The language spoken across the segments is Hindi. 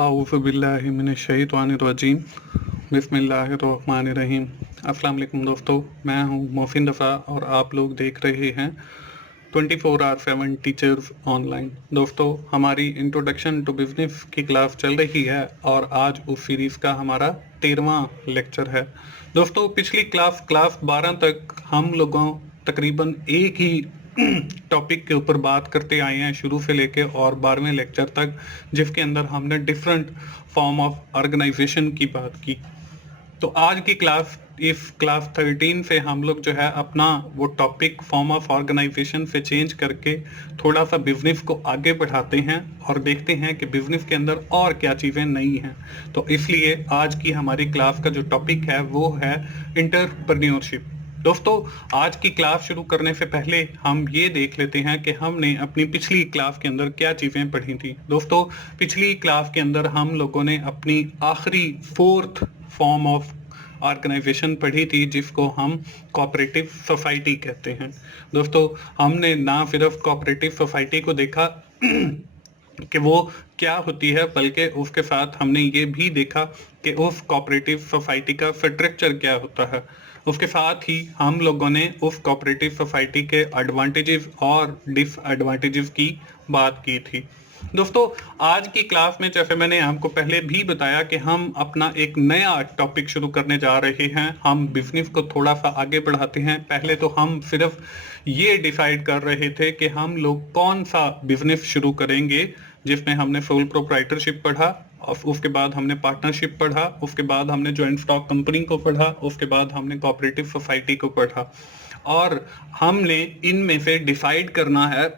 आऊज़ुबिल्लाहिमिनश्शैतानिर्रजीम बिस्मिल्लाहिर्रहमानिर्रहीम। अस्सलाम वालेकुम दोस्तों, मैं हूं मोहसिन रफ़ा और आप लोग देख रहे हैं 24/7 टीचर्स ऑनलाइन। दोस्तों, हमारी इंट्रोडक्शन टू बिज़नेस की क्लास चल रही है और आज उस सीरीज़ का हमारा 13वां लेक्चर है। दोस्तों, पिछली क्लास 12 तक हम लोगों तकरीबन एक ही टॉपिक के ऊपर बात करते आए हैं शुरू से लेके और 12वें लेक्चर तक, जिसके अंदर हमने डिफरेंट फॉर्म ऑफ ऑर्गेनाइजेशन की बात की। तो आज की क्लास, इस क्लास 13 से हम लोग जो है अपना वो टॉपिक फॉर्म ऑफ ऑर्गेनाइजेशन से चेंज करके थोड़ा सा बिजनेस को आगे बढ़ाते हैं और देखते हैं कि बिजनेस के अंदर और क्या चीज़ें नई हैं। तो इसलिए आज की हमारी क्लास का जो टॉपिक है वो है एंटरप्रेन्योरशिप। दोस्तों, आज की क्लास शुरू करने से पहले हम ये देख लेते हैं कि हमने अपनी पिछली क्लास के अंदर क्या चीज़ें पढ़ी थी। दोस्तों, पिछली क्लास के अंदर हम लोगों ने अपनी आखिरी 4th फॉर्म ऑफ ऑर्गेनाइजेशन पढ़ी थी, जिसको हम कोऑपरेटिव सोसाइटी कहते हैं। दोस्तों, हमने ना सिर्फ कोऑपरेटिव सोसाइटी को देखा कि वो क्या होती है, बल्कि उसके साथ हमने ये भी देखा कि उस कोऑपरेटिव सोसाइटी का स्ट्रक्चर क्या होता है। उसके साथ ही हम लोगों ने उस कोऑपरेटिव सोसाइटी के एडवांटेजेस और डिसएडवांटेजेस की बात की थी। दोस्तों, आज की क्लास में जैसे मैंने आपको पहले भी बताया कि हम अपना एक नया टॉपिक शुरू करने जा रहे हैं। हम बिजनेस को थोड़ा सा आगे बढ़ाते हैं। पहले तो हम सिर्फ ये डिसाइड कर रहे थे कि हम लोग कौन सा बिजनेस शुरू करेंगे, जिसमें हमने सोल प्रोप्राइटरशिप पढ़ा, उसके बाद हमने पार्टनरशिप पढ़ा, उसके बाद हमने जॉइंट स्टॉक कंपनी को पढ़ा, उसके बाद हमने कोऑपरेटिव सोसाइटी को पढ़ा और हमने इनमें से डिसाइड करना है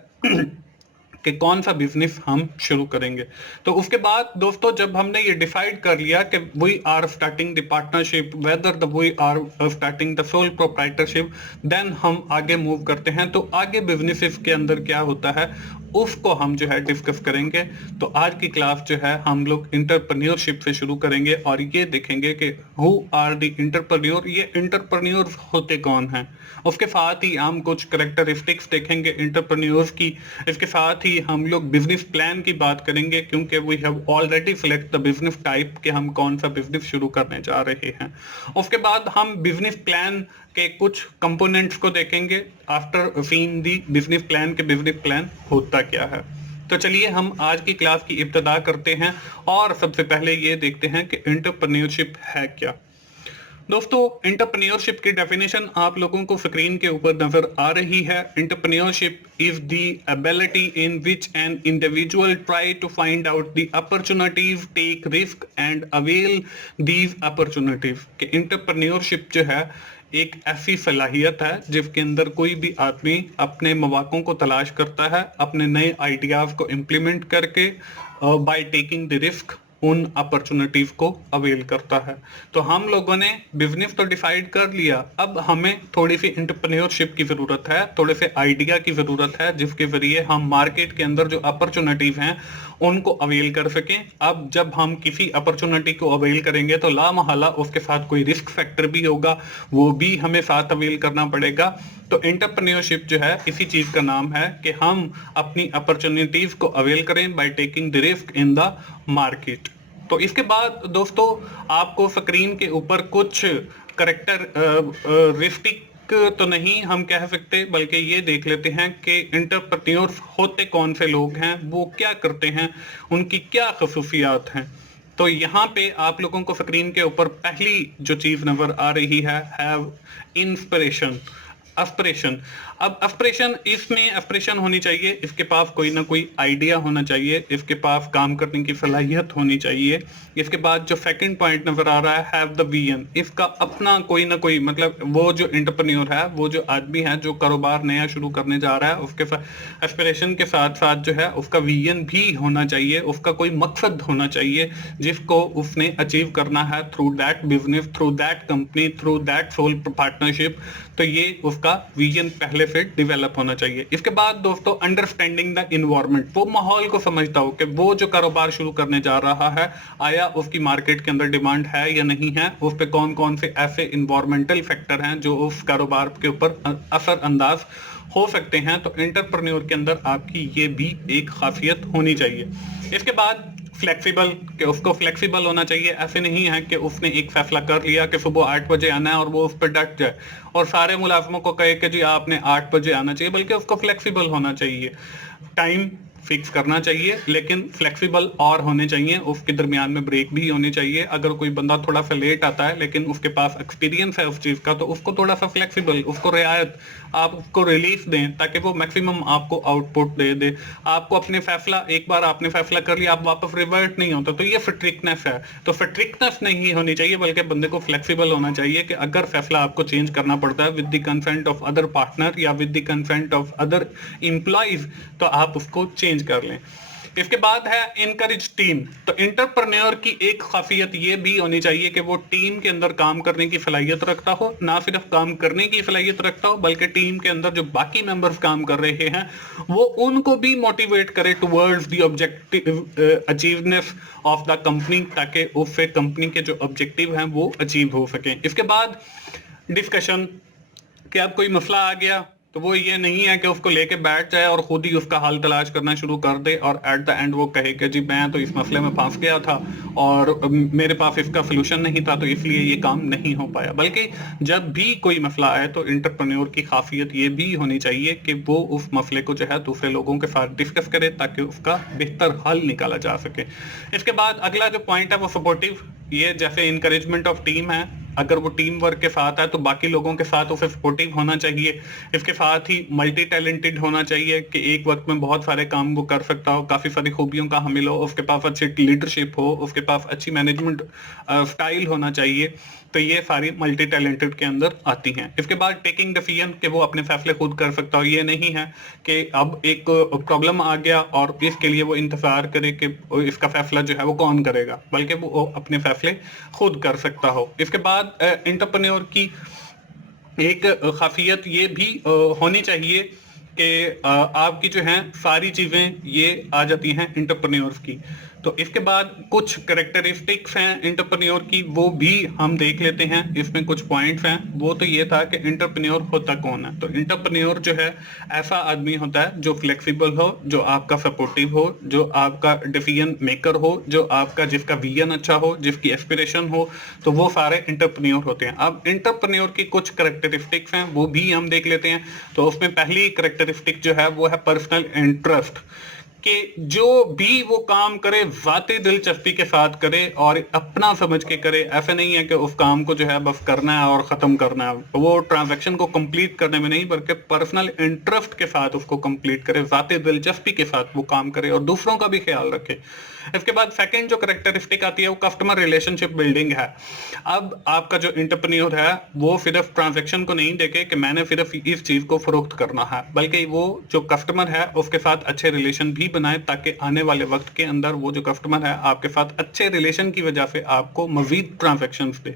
कि कौन सा बिजनेस हम शुरू करेंगे। तो उसके बाद दोस्तों, जब हमने ये डिसाइड कर लिया कि we are starting the partnership, whether the we are starting the sole proprietorship, then हम आगे मूव करते हैं। तो आगे बिजनेसेस के अंदर क्या होता है उसको हम जो है डिस्कस करेंगे। तो आज की क्लास जो है हम लोग एंटरप्रेन्योरशिप से शुरू करेंगे और ये देखेंगे कि हु आर द एंटरप्रेन्योर, ये एंटरप्रेन्योर होते कौन हैं। उसके साथ ही हम कुछ कैरेक्टरिस्टिक्स देखेंगे एंटरप्रेन्योर्स की। इसके साथ ही हम लोग बिजनेस प्लान की बात करेंगे, क्योंकि we have already select the business type कि हम कौन सा बिजनेस शुरू करने जा रहे हैं। उसके बाद हम बिजनेस प्लान के कुछ कंपोनेंट्स को देखेंगे। आफ्टर सीइंग दी बिजनेस प्लान के बिजनेस प्लान होता क्या है। तो चलिए हम आज की क्लास की इब्तिदा करते हैं और सबसे पहले ये देखते हैं कि एंटरप्रेन्योरशिप है क्या। दोस्तों, एंटरप्रेन्योरशिप की डेफिनेशन आप लोगों को स्क्रीन के ऊपर नजर आ रही है। Entrepreneurship is the ability in which an individual try to find out the opportunities, take risk and avail these opportunities. कि एंटरप्रेन्योरशिप जो है एक ऐसी सलाहियत है जिसके अंदर कोई भी आदमी अपने मौकों को तलाश करता है, अपने नए आइडियाज को इम्प्लीमेंट करके बाय टेकिंग द रिस्क उन अपॉर्चुनिटीज को अवेल करता है। तो हम लोगों ने बिजनेस तो डिसाइड कर लिया, अब हमें थोड़ी सी एंटरप्रेन्योरशिप की जरूरत है, थोड़े से आइडिया की जरूरत है, जिसके जरिए हम मार्केट के अंदर जो अपॉर्चुनिटीज हैं उनको अवेल कर सकें। अब जब हम किसी अपॉर्चुनिटी को अवेल करेंगे तो ला महला उसके साथ कोई रिस्क फैक्टर भी होगा, वो भी हमें साथ अवेल करना पड़ेगा। तो एंटरप्रेन्योरशिप जो है इसी चीज का नाम है कि हम अपनी अपॉर्चुनिटीज को अवेल करें by taking the risk in the market. तो इसके बाद दोस्तों, आपको स्क्रीन के ऊपर कुछ कैरेक्टरिस्टिक तो नहीं हम कह सकते, बल्कि ये देख लेते हैं कि एंटरप्रेन्योर होते कौन से लोग हैं, वो क्या करते हैं, उनकी क्या खसूसियात हैं। तो यहाँ पे आप लोगों को स्क्रीन के ऊपर पहली जो चीज नजर आ रही है, हैव इंस्पिरेशन, एस्पिरेशन। अब एस्पिरेशन, इसमें एस्पिरेशन होनी चाहिए, इसके पास कोई ना कोई आइडिया होना चाहिए, इसके पास काम करने की सलाहियत होनी चाहिए। इसके बाद जो सेकंड पॉइंट नजर आ रहा है, हैव द विजन, इसका अपना कोई ना कोई मतलब वो जो एंटरप्रेन्योर है, वो जो आदमी है जो कारोबार नया शुरू करने जा रहा है, उसके एस्पिरेशन के साथ साथ जो है उसका विजन भी होना चाहिए, उसका कोई मकसद होना चाहिए जिसको उसने अचीव करना है through that business, through that company, through that sole partnership. तो ये उसका विजन पहले से डेवलप होना चाहिए। इसके बाद दोस्तों, अंडरस्टैंडिंग द इन्वायरमेंट, वो माहौल को समझता हो कि वो जो कारोबार शुरू करने जा रहा है, आया उसकी मार्केट के अंदर डिमांड है या नहीं है, उस पे कौन कौन से ऐसे इन्वायरमेंटल फैक्टर हैं जो उस कारोबार के ऊपर असर अंदाज हो सकते हैं। तो एंटरप्रेन्योर के अंदर आपकी ये भी एक खासियत होनी चाहिए। इसके बाद फ्लेक्सिबल, कि उसको फ्लेक्सिबल होना चाहिए। ऐसे नहीं है कि उसने एक फैसला कर लिया कि सुबह 8 बजे आना है और वो उस पर डट जाए और सारे मुलाजमों को कहे कि जी आपने 8 बजे आना चाहिए, बल्कि उसको फ्लेक्सिबल होना चाहिए। टाइम फिक्स करना चाहिए लेकिन फ्लेक्सिबल और होने चाहिए, उसके दरमियान में ब्रेक भी होनी चाहिए। अगर कोई बंदा थोड़ा सा लेट आता है लेकिन उसके पास एक्सपीरियंस है उस चीज़ का, तो उसको थोड़ा सा फ्लेक्सिबल, उसको रियायत, आप उसको रिलीफ दें ताकि वो मैक्सिमम आपको आउटपुट दे दे। आपको अपने फैसला, एक बार आपने फैसला कर लिया, आप वापस रिवर्ट नहीं होता, तो ये फिट्रिकनेस है। तो फिट्रिकनेस नहीं होनी चाहिए बल्कि बंदे को फ्लेक्सिबल होना चाहिए कि अगर फैसला आपको चेंज करना पड़ता है with the consent of other partner या with the consent of other employees, तो आप उसको चेंज कर लें। इसके बाद है इनकरेज टीम। तो इंटरप्रेन्योर की एक खासियत ये भी होनी चाहिए कि वो टीम के अंदर काम करने की सलाहियत रखता हो, ना सिर्फ काम करने की सलाहियत रखता हो बल्कि टीम के अंदर जो बाकी मेंबर्स काम कर रहे हैं वो उनको भी मोटिवेट करे towards the objective achieveness of the company, ताकि उससे कंपनी के जो ऑब्जेक्टिव हैं वो अचीव हो सकें। इसके बाद डिस्कशन, कि अब कोई मसला आ गया तो वो ये नहीं है कि उसको लेके बैठ जाए और खुद ही उसका हल तलाश करना शुरू कर दे और एट द एंड वो कहे कि जी मैं तो इस मसले में फंस गया था और मेरे पास इसका सोल्यूशन नहीं था तो इसलिए ये काम नहीं हो पाया। बल्कि जब भी कोई मसला आए तो इंटरप्रेन्योर की खासियत ये भी होनी चाहिए कि वो उस मसले को जो है दूसरे लोगों के साथ डिस्कस करे ताकि उसका बेहतर हल निकाला जा सके। इसके बाद अगला जो पॉइंट है वो सपोर्टिव। ये जैसे इंकरेजमेंट ऑफ टीम है, अगर वो टीम वर्क के साथ है तो बाकी लोगों के साथ उसे सपोर्टिव होना चाहिए। इसके साथ ही मल्टी टैलेंटेड होना चाहिए कि एक वक्त में बहुत सारे काम वो कर सकता हो, काफी सारी खूबियों का हामिल हो, उसके पास अच्छी लीडरशिप हो, उसके पास अच्छी मैनेजमेंट स्टाइल होना चाहिए। तो ये सारी मल्टी टैलेंटेड के अंदर आती हैं। इसके बाद टेकिंग डिसीजन, कि वो अपने फैसले खुद कर सकता हो। ये नहीं है कि अब एक प्रॉब्लम आ गया और इसके लिए वो इंतजार करे कि इसका फैसला जो है वो कौन करेगा, बल्कि वो अपने फैसले खुद कर सकता हो। इसके बाद एंटरप्रेन्योर की एक खासियत ये भी होनी चाहिए कि आपकी जो है सारी चीजें ये आ जाती हैं इंटरप्रेन्योर्स की। तो इसके बाद कुछ कैरेक्टरिस्टिक्स हैं इंटरप्रेन्योर की, वो भी हम देख लेते हैं। इसमें कुछ पॉइंट्स हैं। वो तो ये था कि इंटरप्रेन्योर होता कौन है। तो इंटरप्रेन्योर जो है ऐसा आदमी होता है जो फ्लेक्सिबल हो, जो आपका सपोर्टिव हो, जो आपका डिसीजन मेकर हो, जो आपका जिसका विजन अच्छा हो, जिसकी एस्पिरेशन हो, तो वो सारे इंटरप्रेन्योर होते हैं। अब इंटरप्रेन्योर की कुछ कैरेक्टरिस्टिक्स हैं वो भी हम देख लेते हैं। तो उसमें पहली कैरेक्टरिस्टिक जो है वो है पर्सनल इंटरेस्ट, कि जो भी वो काम करे जाती दिलचस्पी के साथ करे और अपना समझ के करे। ऐसा नहीं है कि उस काम को जो है बस करना है और खत्म करना है, वो ट्रांजैक्शन को कंप्लीट करने में नहीं बल्कि पर्सनल इंटरेस्ट के साथ उसको कंप्लीट करे, जाती दिलचस्पी के साथ वो काम करे और दूसरों का भी ख्याल रखे। इसके बाद सेकंड जो कैरेक्टरिस्टिक आती है वो कस्टमर रिलेशनशिप बिल्डिंग है। अब आपका जो एंटरप्रेन्योर है वो सिर्फ ट्रांजैक्शन को नहीं देखे कि मैंने सिर्फ इस चीज को फरोख्त करना है, बल्कि वो जो कस्टमर है उसके साथ अच्छे रिलेशन भी बनाए ताकि आने वाले वक्त के अंदर वो जो कस्टमर है आपके साथ अच्छे रिलेशन की वजह से आपको मजीद ट्रांजैक्शंस दे।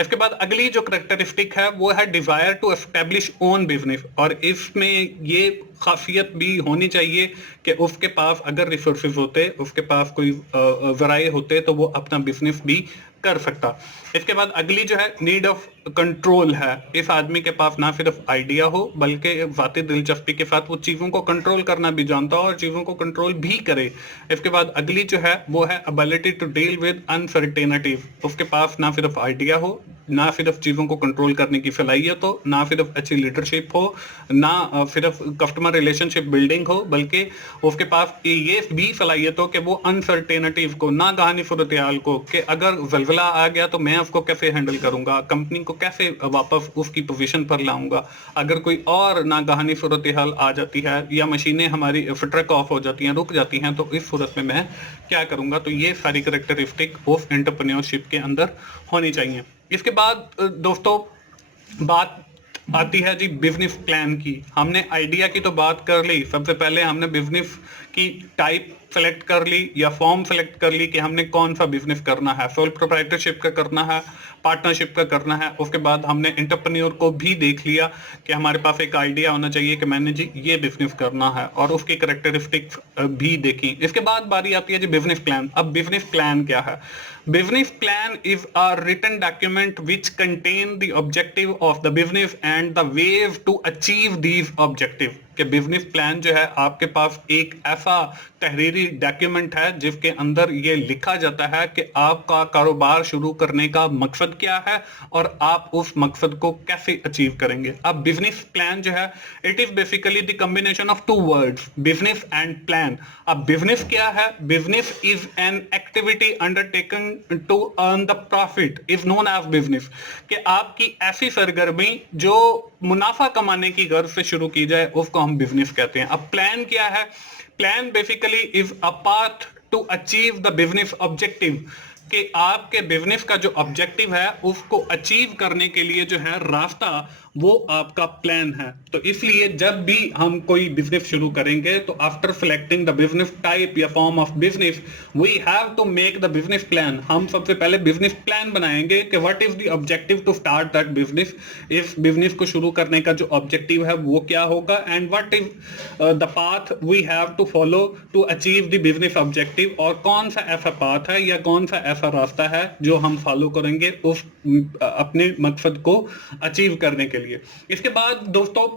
इसके बाद अगली जो करेक्टरिस्टिक है वो है desire to establish own business, और इसमें ये खासियत भी होनी चाहिए कि उसके पास अगर रिसोर्सेज होते, उसके पास कोई जराए होते तो वो अपना बिजनेस भी कर सकता। इसके बाद अगली जो है नीड ऑफ कंट्रोल है। इस आदमी के पास ना सिर्फ आइडिया हो बल्कि जाती दिलचस्पी के साथ वो चीजों को कंट्रोल करना भी जानता हो और चीजों को कंट्रोल भी करे। इसके बाद अगली जो है वो है ability to deal with uncertainties. उसके पास ना सिर्फ आइडिया हो, ना सिर्फ चीजों को कंट्रोल करने की सलाहियत हो, ना सिर्फ अच्छी लीडरशिप हो, ना सिर्फ कस्टमर रिलेशनशिप बिल्डिंग हो, बल्कि उसके पास ये भी सलाहियत हो कि वो अनसर्टेनिटीज को, ना गहानी सूरत हाल को, कि अगर जलजला आ गया तो मैं उसको कैसे हैंडल करूंगा, कंपनी को कैसे वापस उसकी पोजीशन पर लाऊंगा, अगर कोई और ना गहानी सूरत हाल आ जाती है या मशीनें हमारी ट्रक ऑफ हो जाती हैं, रुक जाती हैं, तो इस सूरत में मैं क्या करूंगा। तो ये सारी कैरेक्टरिस्टिक ऑफ एंटरप्रेन्योरशिप के अंदर होनी चाहिए। इसके बाद दोस्तों बात आती है जी बिजनेस प्लान की। हमने आइडिया की तो बात कर ली, सबसे पहले हमने बिजनेस की टाइप सेलेक्ट कर ली या फॉर्म सेलेक्ट कर ली कि हमने कौन सा बिजनेस करना है, सोल प्रोप्राइटरशिप का करना है, पार्टनरशिप का करना है। उसके बाद हमने एंटरप्रेन्योर को भी देख लिया कि हमारे पास एक आइडिया होना चाहिए कि मैंने जी ये बिजनेस करना है और उसकी कैरेक्टरिस्टिक्स भी देखी। इसके बाद बारी आती है जी बिजनेस प्लान। अब बिजनेस प्लान क्या है? Business plan is a written document which contain the objective of the business and the ways to achieve these objectives. कि बिजनेस प्लान जो है आपके पास एक ऐसा तहरीरी डॉक्यूमेंट है जिसके अंदर ये लिखा जाता है कि आपका कारोबार शुरू करने का मकसद क्या है और आप उस मकसद को कैसे अचीव करेंगे। अब बिजनेस प्लान जो है it is basically the combination of two words, business and plan. अब बिजनेस क्या है? Business is an activity undertaken to earn the profit is known as business, कि आपकी ऐसी सरगर्मी जो मुनाफा कमाने की गर्ज से शुरू की जाए उसको हम बिजनेस कहते हैं। अब प्लान क्या है? Plan basically is a path to achieve the business objective, कि आपके बिजनेस का जो ऑब्जेक्टिव है उसको अचीव करने के लिए जो है रास्ता वो आपका प्लान है। तो इसलिए जब भी हम कोई बिजनेस शुरू करेंगे तो after selecting the business type या form of business we have to make the business plan. हम सबसे पहले बिजनेस प्लान बनाएंगे कि what is the objective to start that business, इस बिजनेस को शुरू करने का जो ऑब्जेक्टिव है वो क्या होगा, and what is the path we have to follow to achieve the business objective, और कौन सा ऐसा पाथ है या कौन सा ऐसा रास्ता है जो हम फॉलो करेंगे उस अपने मकसद को अचीव करने के लिए। इसके बाद दोस्तों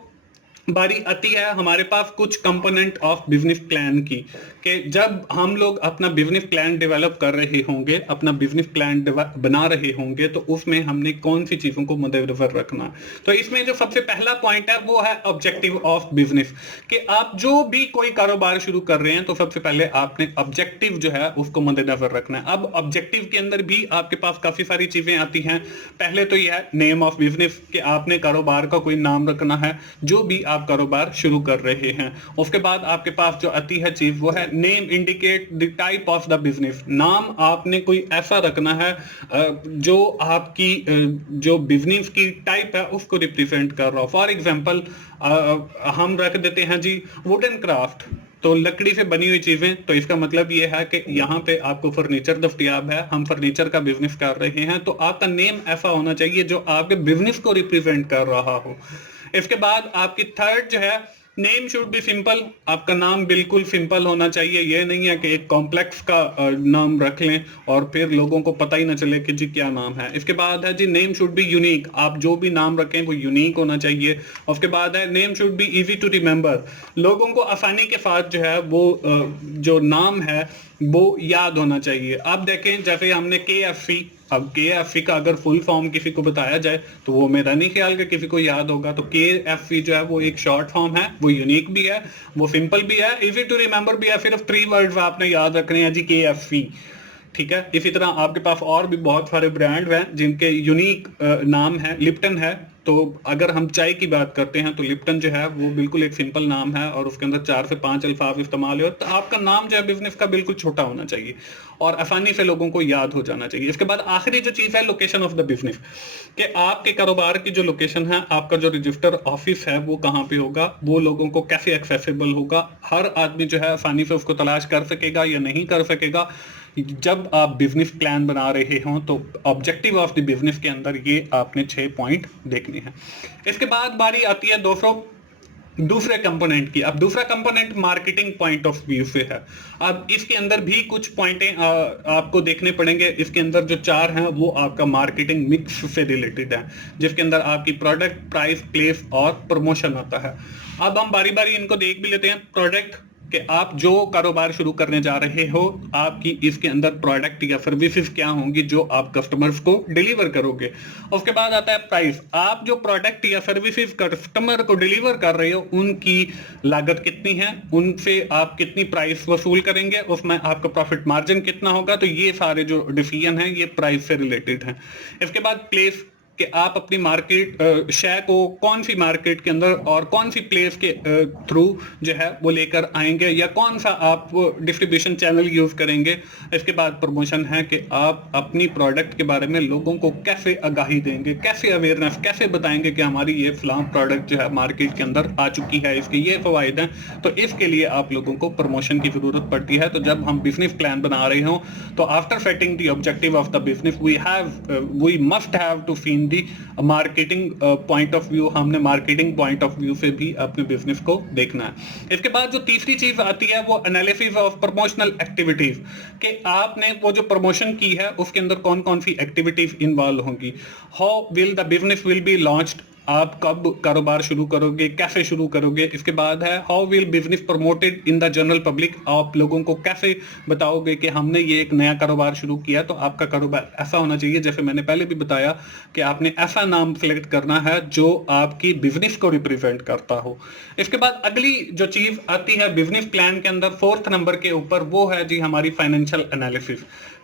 बारी आती है हमारे पास कुछ कंपोनेंट ऑफ बिजनेस प्लान की, कि जब हम लोग अपना बिजनेस प्लान डेवलप कर रहे होंगे, अपना बिजनेस प्लान बना रहे होंगे, तो उसमें हमने कौन सी चीजों को मद्देनजर रखना। तो इसमें जो सबसे पहला पॉइंट है वो है ऑब्जेक्टिव ऑफ बिजनेस, कि आप जो भी कोई कारोबार शुरू कर रहे हैं तो सबसे पहले आपने ऑब्जेक्टिव जो है उसको मद्देनजर रखना है। अब ऑब्जेक्टिव के अंदर भी आपके पास काफी सारी चीजें आती हैं। पहले तो यह है नेम ऑफ बिजनेस, कि आपने कारोबार का कोई नाम रखना है जो भी आप कारोबार शुरू कर रहे हैं। उसके बाद आपके पास जो आती है चीज वो है name indicate the type of the business. नाम आपने कोई ऐसा रखना है जो आपकी जो बिजनेस की टाइप है उसको रिप्रेजेंट कर रहा हो। फॉर एग्जांपल हम रख देते हैं जी वुडन क्राफ्ट, तो लकड़ी से बनी हुई चीजें, तो इसका मतलब ये है कि यहाँ पे आपको फर्नीचर दस्तयाब है, हम फर्नीचर का बिजनेस कर रहे हैं, तो आपका नेम ऐसा होना चाहिए जो आपके बिजनेस को रिप्रेजेंट कर रहा हो। इसके बाद आपकी थर्ड जो है नेम शुड बी सिंपल, आपका नाम बिल्कुल सिंपल होना चाहिए। ये नहीं है कि एक कॉम्प्लेक्स का नाम रख लें और फिर लोगों को पता ही ना चले कि जी क्या नाम है। इसके बाद है जी नेम शुड बी यूनिक, आप जो भी नाम रखें वो यूनिक होना चाहिए। उसके बाद है name should be easy to remember, लोगों को आसानी के साथ जो है वो जो नाम है वो याद होना चाहिए। आप देखें जैसे हमने KFC, अब KFC का अगर फुल फॉर्म किसी को बताया जाए तो वो मेरा नहीं ख्याल कि किसी को याद होगा। तो KFC जो है वो एक शॉर्ट फॉर्म है, वो यूनिक भी है, वो सिंपल भी है, इजी टू रिमेंबर भी है। सिर्फ 3 वर्ड्स आपने याद रखने हैं जी KFC, ठीक है। इसी तरह आपके पास और भी बहुत सारे ब्रांड हैं जिनके यूनिक नाम है। लिप्टन है, तो अगर हम चाय की बात करते हैं तो लिप्टन जो है वो बिल्कुल एक सिंपल नाम है और उसके अंदर 4 से 5 अल्फाज इस्तेमाल है। तो आपका नाम जो है बिजनेस का बिल्कुल छोटा होना चाहिए और आसानी से लोगों को याद हो जाना चाहिए। इसके बाद आखिरी जो चीज है लोकेशन ऑफ द बिजनेस, कि आपके कारोबार की जो लोकेशन है, आपका जो रजिस्टर ऑफिस है वो कहाँ पे होगा, वो लोगों को कैसे एक्सेसिबल होगा, हर आदमी जो है आसानी से उसको तलाश कर सकेगा या नहीं कर सकेगा। जब आप बिजनेस प्लान बना रहे हो तो ऑब्जेक्टिव ऑफ द बिजनेस के अंदर ये आपने 6 पॉइंट देखने हैं। इसके बाद बारी आती है दोस्तों दूसरे कंपोनेंट की। अब दूसरा component marketing point of view से है। अब इसके अंदर भी कुछ पॉइंटें आपको देखने पड़ेंगे। इसके अंदर जो 4 हैं वो आपका मार्केटिंग मिक्स से रिलेटेड है, जिसके अंदर आपकी प्रोडक्ट, प्राइस, प्लेस और प्रमोशन आता है। अब हम बारी बारी इनको देख भी लेते हैं। प्रोडक्ट, कि आप जो कारोबार शुरू करने जा रहे हो आपकी इसके अंदर प्रोडक्ट या सर्विसेज क्या होंगी जो आप कस्टमर्स को डिलीवर करोगे। उसके बाद आता है प्राइस, आप जो प्रोडक्ट या सर्विसेज कस्टमर को डिलीवर कर रहे हो उनकी लागत कितनी है, उनसे आप कितनी प्राइस वसूल करेंगे, उसमें आपका प्रॉफिट मार्जिन कितना होगा। तो ये सारे जो डिसीजन हैं ये प्राइस से रिलेटेड हैं। इसके बाद प्लेस, कि आप अपनी मार्केट शेयर को कौन सी मार्केट के अंदर और कौन सी प्लेस के थ्रू जो है वो लेकर आएंगे या कौन सा आप डिस्ट्रीब्यूशन चैनल यूज करेंगे। इसके बाद प्रमोशन है कि आप अपनी प्रोडक्ट के बारे में लोगों को कैसे आगाही देंगे, कैसे अवेयरनेस, कैसे बताएंगे कि हमारी ये फलां प्रोडक्ट जो है मार्केट के अंदर आ चुकी है, इसके ये फवायद हैं। तो इसके लिए आप लोगों को प्रमोशन की जरूरत पड़ती है। तो जब हम बिजनेस प्लान बना रहे हो तो after setting the objective of the business we must have to seen the marketing point of view. हमने मार्केटिंग पॉइंट ऑफ व्यू से भी अपने बिजनेस को देखना है। इसके बाद जो तीसरी चीज आती है वो एनालिसिस ऑफ प्रमोशनल एक्टिविटीज, कि आपने वो जो प्रमोशन की है उसके अंदर कौन कौन सी एक्टिविटीज इन्वॉल्व होंगी। How will the business will be launched, आप कब कारोबार शुरू करोगे, कैसे शुरू करोगे। इसके बाद है how will business promoted in the general public, आप लोगों को कैसे बताओगे कि हमने ये एक नया कारोबार शुरू किया, तो आपका कारोबार ऐसा होना चाहिए, जैसे मैंने पहले भी बताया कि आपने ऐसा नाम सेलेक्ट करना है जो आपकी बिजनेस को रिप्रेजेंट करता हो। इसके बाद अगली जो चीज आती है बिजनेस प्लान के अंदर 4th नंबर के ऊपर, वो है जी हमारी फाइनेंशियल एनालिसिस।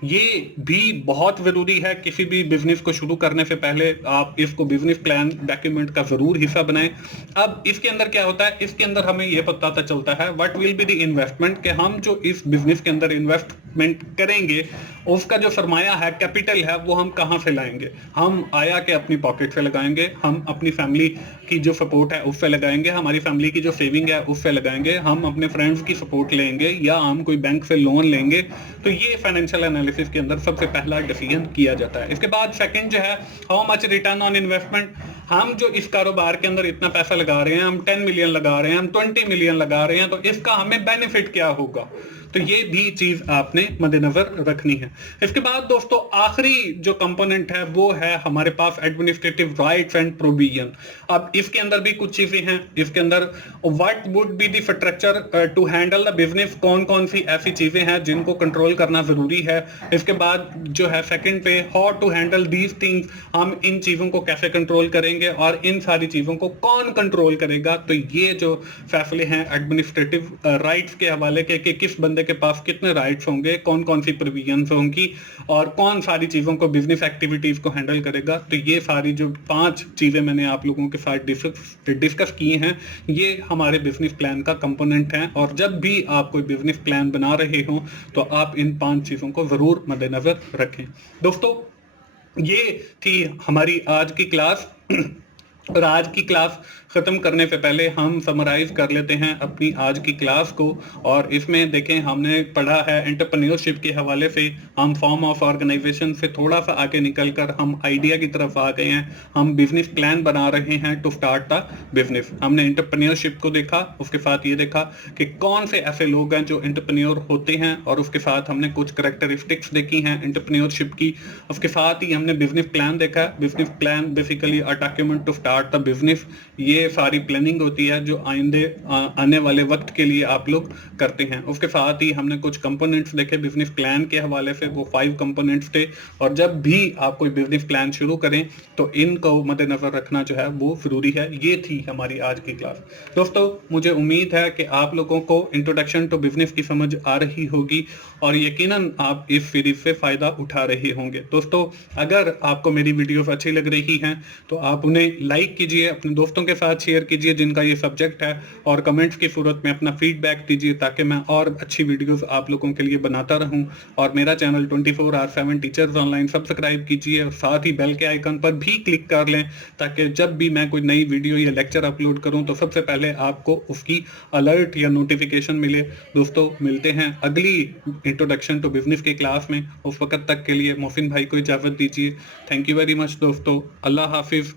ये भी बहुत जरूरी है, किसी भी बिजनेस को शुरू करने से पहले आप इसको बिजनेस प्लान डॉक्यूमेंट का जरूर हिस्सा बनाएं। अब इसके अंदर क्या होता है, इसके अंदर हमें यह पता चलता है what will be the investment, कि हम जो इस बिजनेस के अंदर इन्वेस्टमेंट करेंगे उसका जो सरमाया है, कैपिटल है, वो हम कहां से लाएंगे। हम आया के अपनी पॉकेट से लगाएंगे, हम अपनी फैमिली की जो सपोर्ट है उससे लगाएंगे, हमारी फैमिली की जो सेविंग है उससे लगाएंगे, हम अपने फ्रेंड्स की सपोर्ट लेंगे, या हम कोई बैंक से लोन लेंगे। तो ये फाइनेंशियल एनालिसिस के अंदर सबसे पहला डिसीजन किया जाता है। इसके बाद सेकंड जो है how much return on investment, हम जो इस कारोबार के अंदर इतना पैसा लगा रहे हैं, हम 10 मिलियन लगा रहे हैं, हम 20 मिलियन लगा रहे हैं, तो इसका हमें बेनिफिट क्या होगा। तो ये भी चीज आपने मद्देनजर रखनी है। इसके बाद दोस्तों आखिरी जो कंपोनेंट है वो है हमारे पास एडमिनिस्ट्रेटिव राइट्स एंड प्रोविजन। अब इसके अंदर भी कुछ चीजें हैं। इसके अंदर what would be the structure to handle the business, कौन कौन सी ऐसी चीजें हैं जिनको कंट्रोल करना जरूरी है। इसके बाद जो है सेकंड पे how to handle these things, हम इन चीजों को कैसे कंट्रोल करेंगे और इन सारी चीजों को कौन कंट्रोल करेगा। तो ये जो फैसले हैं एडमिनिस्ट्रेटिव राइट्स के हवाले के, कि किस बंदे के पास कितने राइट्स होंगे, कौन कौन सी प्रोविजंस होंगी और कौन सारी चीजों को बिजनेस एक्टिविटीज को हैंडल करेगा। तो ये सारी जो 5 चीजें मैंने आप लोगों के साथ डिस्कस की हैं, ये हमारे बिजनेस प्लान का कंपोनेंट हैं। और जब भी आप कोई बिजनेस प्लान बना रहे हो तो आप इन 5 चीजों को जरूर मद्देनजर रखें। दोस्तों ये थी हमारी आज की क्लास। और आज की क्लास खत्म करने से पहले हम समराइज कर लेते हैं अपनी आज की क्लास को। और इसमें देखें हमने पढ़ा है एंटरप्रेन्योरशिप के हवाले से, हम फॉर्म ऑफ ऑर्गेनाइजेशन से थोड़ा सा आगे निकलकर हम आइडिया की तरफ आ गए हैं। हम बिजनेस प्लान बना रहे हैं टू स्टार्ट द बिजनेस। हमने एंटरप्रेन्योरशिप को देखा, उसके साथ ये देखा कि कौन से ऐसे लोग हैं जो एंटरप्रेन्योर होते हैं, और उसके साथ हमने कुछ करैक्टरिस्टिक्स देखी हैं एंटरप्रेन्योरशिप की। उसके साथ ही हमने बिजनेस प्लान देखा। Business plan basically a document to start the business. ये सारी प्लानिंग होती है जो आने वाले वक्त के लिए आप लोग करते हैं। उसके साथ ही हमने कुछ कंपोनेंट्स देखे बिजनेस प्लान के हवाले से, वो 5 कंपोनेंट्स थे। और जब भी आप कोई बिजनेस प्लान शुरू करें तो इनको मद्देनजर रखना जो है वो जरूरी है। ये थी हमारी आज की क्लास। दोस्तों मुझे उम्मीद है कि आप लोगों को इंट्रोडक्शन टू बिजनेस की समझ आ रही होगी और यकीनन आप इस सीरीज से फायदा उठा रहे होंगे। दोस्तों अगर आपको मेरी वीडियोस अच्छी लग रही हैं तो आप उन्हें लाइक कीजिए, अपने दोस्तों के साथ शेयर कीजिए जिनका ये सब्जेक्ट है, और कमेंट्स की सूरत में अपना फीडबैक दीजिए ताकि मैं और अच्छी वीडियोस आप लोगों के लिए बनाता रहूं। और मेरा चैनल 24/7 टीचर्स ऑनलाइन सब्सक्राइब कीजिए और साथ ही बेल के आइकन पर भी क्लिक कर लें ताकि जब भी मैं कोई नई वीडियो या लेक्चर अपलोड करूं तो सबसे पहले आपको उसकी अलर्ट या नोटिफिकेशन मिले। दोस्तों मिलते हैं अगली इंट्रोडक्शन टू बिजनेस की क्लास में। उस वक्त तक के लिए मोहसिन भाई को इजाजत दीजिए। थैंक यू वेरी मच दोस्तों। अल्लाह हाफिज।